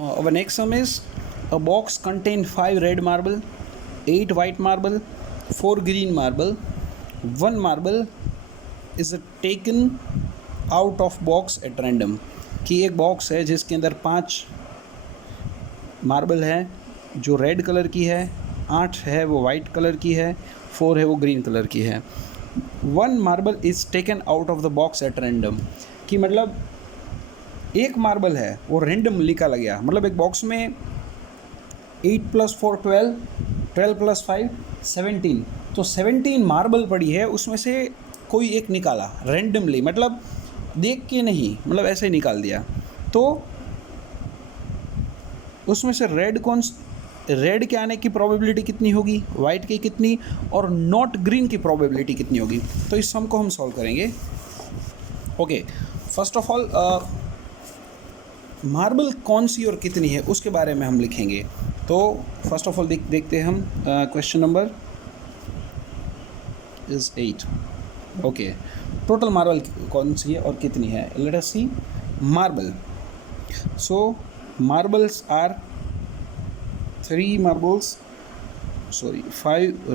Our next sum is a box contain 5 red marble, 8 white marble, 4 green marble. 1 marble is taken out of box at random. कि एक box है जिसके अंदर 5 marble है जो red colour की है, 8 है वो वाइट कलर की है, 4 है वो ग्रीन कलर की है. 1 marble is taken out of the box at random. कि मतलब एक मार्बल है वो रैंडम निकाला गया. मतलब एक बॉक्स में 8 + 4 12, 12 + 5 17. तो 17 मार्बल पड़ी है, उसमें से कोई एक निकाला रैंडमली, मतलब देख के नहीं, मतलब ऐसे ही निकाल दिया. तो उसमें से रेड के आने की प्रोबेबिलिटी कितनी होगी, वाइट की कितनी, और नॉट ग्रीन की प्रोबेबिलिटी कितनी होगी. तो इस सम को हम सॉल्व करेंगे. Okay, first of all marble कौन सी और कितनी है उसके बारे में हम लिखेंगे. तो फर्स्ट ऑफ ऑल देखते हैं हम. Question number is 8. Okay, total marble कौन सी है और कितनी है. Let us see marble. So marbles are 5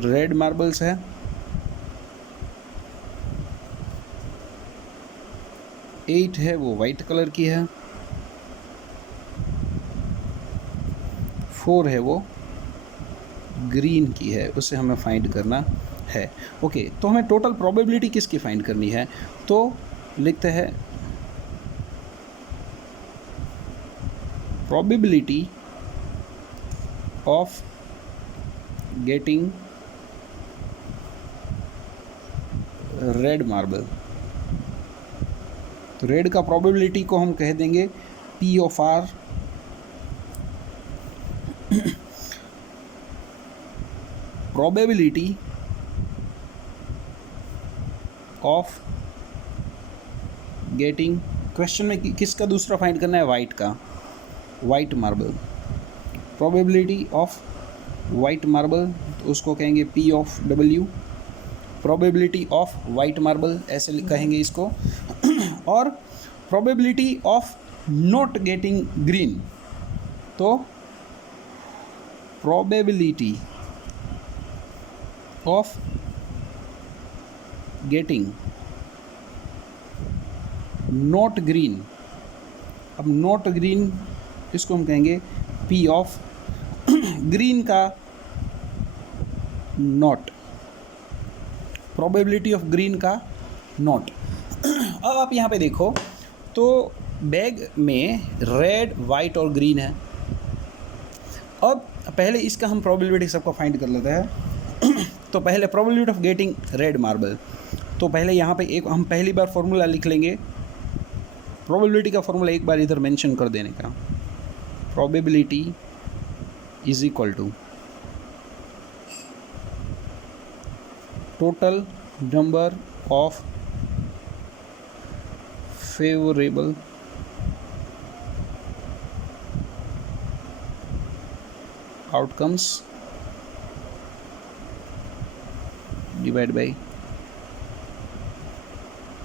red marbles है, 8 है वो वाइट कलर की है, 4 है वो ग्रीन की है. उसे हमें फाइंड करना है. ओके, तो हमें टोटल प्रोबेबिलिटी किसकी फाइंड करनी है. तो लिखते हैं probability of getting red marble. तो रेड का प्रोबेबिलिटी को हम कह देंगे P of R. Probability of getting, question में किसका दूसरा फाइंड करना है, वाइट का, white marble. Probability of white marble, तो उसको कहेंगे P of W. Probability of white marble ऐसे कहेंगे इसको. और probability of not getting green, तो probability of getting not green. अब नॉट ग्रीन इसको हम कहेंगे P ऑफ ग्रीन का नॉट, प्रोबेबिलिटी ऑफ ग्रीन का नॉट. अब आप यहाँ पे देखो तो बैग में रेड, वाइट और ग्रीन है. अब पहले इसका हम प्रोबेबिलिटी सबको फाइंड कर लेते हैं. तो पहले probability of getting red marble. तो पहले यहाँ पे एक हम पहली बार फॉर्मूला लिख लेंगे. प्रोबेबिलिटी का फॉर्मूला एक बार इधर मेंशन कर देने का. Probability is equal to total number of favourable outcomes divided by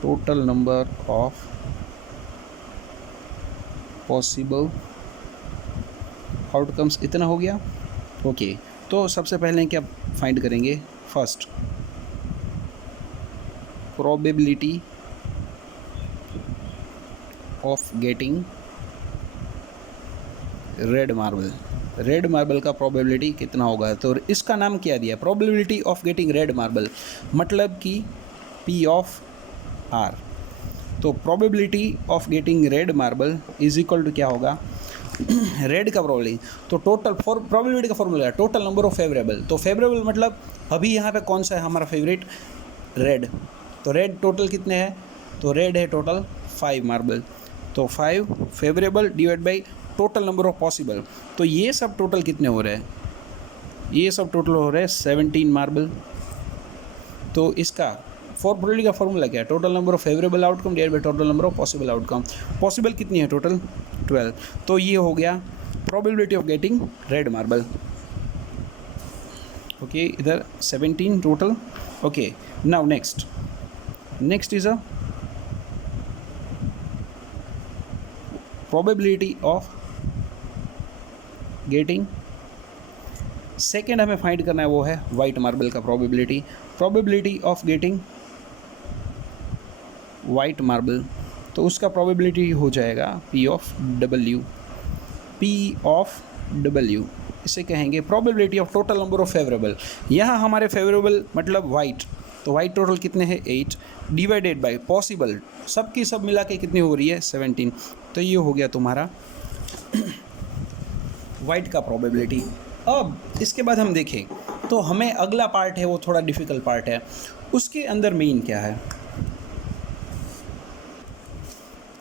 total number of possible outcomes. इतना हो गया. ओके, तो सबसे पहले क्या फाइंड करेंगे, first probability of getting red marble. Red marble का प्रोबेबिलिटी कितना होगा, तो इसका नाम क्या दिया, probability of getting red marble, मतलब कि P ऑफ R. तो probability of getting red marble is equal to क्या होगा, रेड का प्रोबेबिलिटी. तो टोटल प्रोबेबिलिटी का फॉर्मूला है टोटल नंबर ऑफ फेवरेबल. तो फेवरेबल मतलब अभी यहाँ पे कौन सा है हमारा फेवरेट, रेड. तो रेड टोटल कितने हैं, तो रेड है टोटल 5 मार्बल. तो 5 favourable divide by total number of possible. तो ये सब टोटल कितने हो रहे हैं, ये सब टोटल हो रहे हैं 17 मार्बल. तो इसका प्रोबेबिलिटी का फॉर्मूला क्या है, total number of favourable outcome divide by total number of possible outcome. Possible कितनी है टोटल, 12. तो ये हो गया probability of getting red marble. Okay, इधर 17 total. Okay, now next is a probability of getting, second हमें फाइंड करना है वो है वाइट मार्बल का probability of getting white marble. तो उसका प्रोबेबिलिटी हो जाएगा P ऑफ W, इसे कहेंगे probability of total number of favourable. यहाँ हमारे फेवरेबल मतलब वाइट, तो वाइट टोटल कितने हैं 8 डिवाइडेड बाय पॉसिबल, सब की सब मिला के कितनी हो रही है 17। तो ये हो गया तुम्हारा वाइट का प्रोबेबिलिटी। अब इसके बाद हम देखें तो हमें अगला पार्ट है वो थोड़ा डिफ़िकल्ट पार्ट है, उसके अंदर मेन क्या है।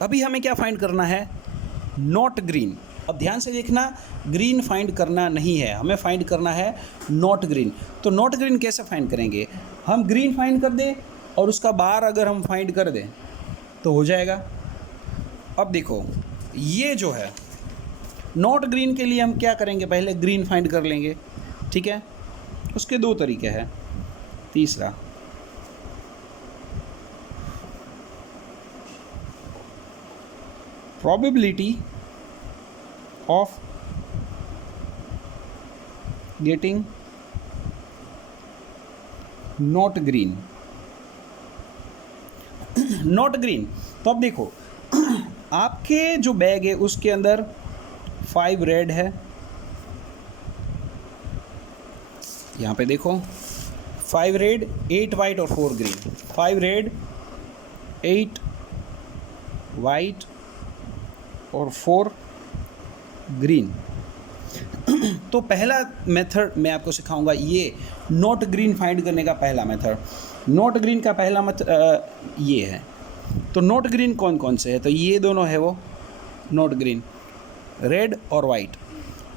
अभी हमें क्या फाइंड करना है, नॉट ग्रीन। अब ध्यान से देखना, ग्रीन फाइंड करना नहीं है, हमें फाइंड करना है नॉट ग्रीन। तो नॉट ग्रीन कैसे फाइंड करेंगे, हम ग्रीन फाइंड कर दें और उसका बार अगर हम फाइंड कर दें तो हो जाएगा। अब देखो ये जो है नॉट ग्रीन के लिए हम क्या करेंगे, पहले ग्रीन फाइंड कर लेंगे, ठीक है। उसके दो तरीके हैं। तीसरा, probability of getting not green. Not green, तो अब देखो आपके जो बैग है उसके अंदर 5 रेड है, यहाँ पे देखो 5 रेड 8 वाइट और 4 ग्रीन। 5 रेड 8 वाइट और 4 ग्रीन। तो पहला मेथड मैं आपको सिखाऊंगा, ये नॉट ग्रीन फाइंड करने का पहला मेथड। नॉट ग्रीन का पहला मेथड ये है। तो नॉट ग्रीन कौन कौन से है, तो ये दोनों है वो नॉट ग्रीन, रेड और वाइट।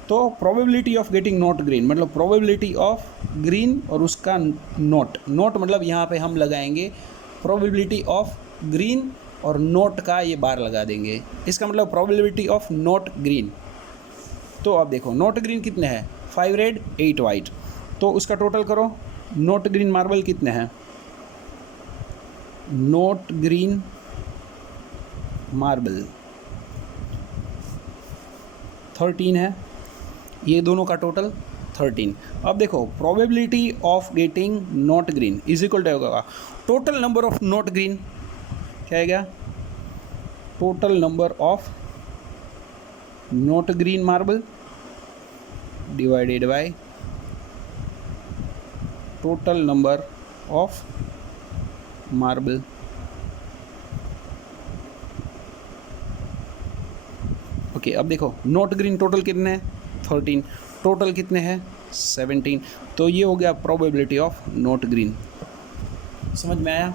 तो probability of getting not green मतलब प्रोबेबिलिटी ऑफ ग्रीन और उसका नॉट मतलब यहाँ पे हम लगाएंगे प्रोबेबिलिटी ऑफ ग्रीन और नोट का ये बार लगा देंगे, इसका मतलब प्रोबेबिलिटी ऑफ नॉट ग्रीन। तो अब देखो नॉट ग्रीन कितने हैं, 5 रेड 8 वाइट, तो उसका टोटल करो। नॉट ग्रीन मार्बल कितने हैं, नॉट ग्रीन मार्बल 13 है, ये दोनों का टोटल 13। अब देखो probability of getting not green is equal to होगा total number of not green, क्या है क्या, total number of not green marble divided by total number of marble. Okay, अब देखो नॉट ग्रीन टोटल कितने हैं 13, टोटल कितने हैं 17। तो ये हो गया प्रोबेबिलिटी ऑफ नॉट ग्रीन। समझ में आया।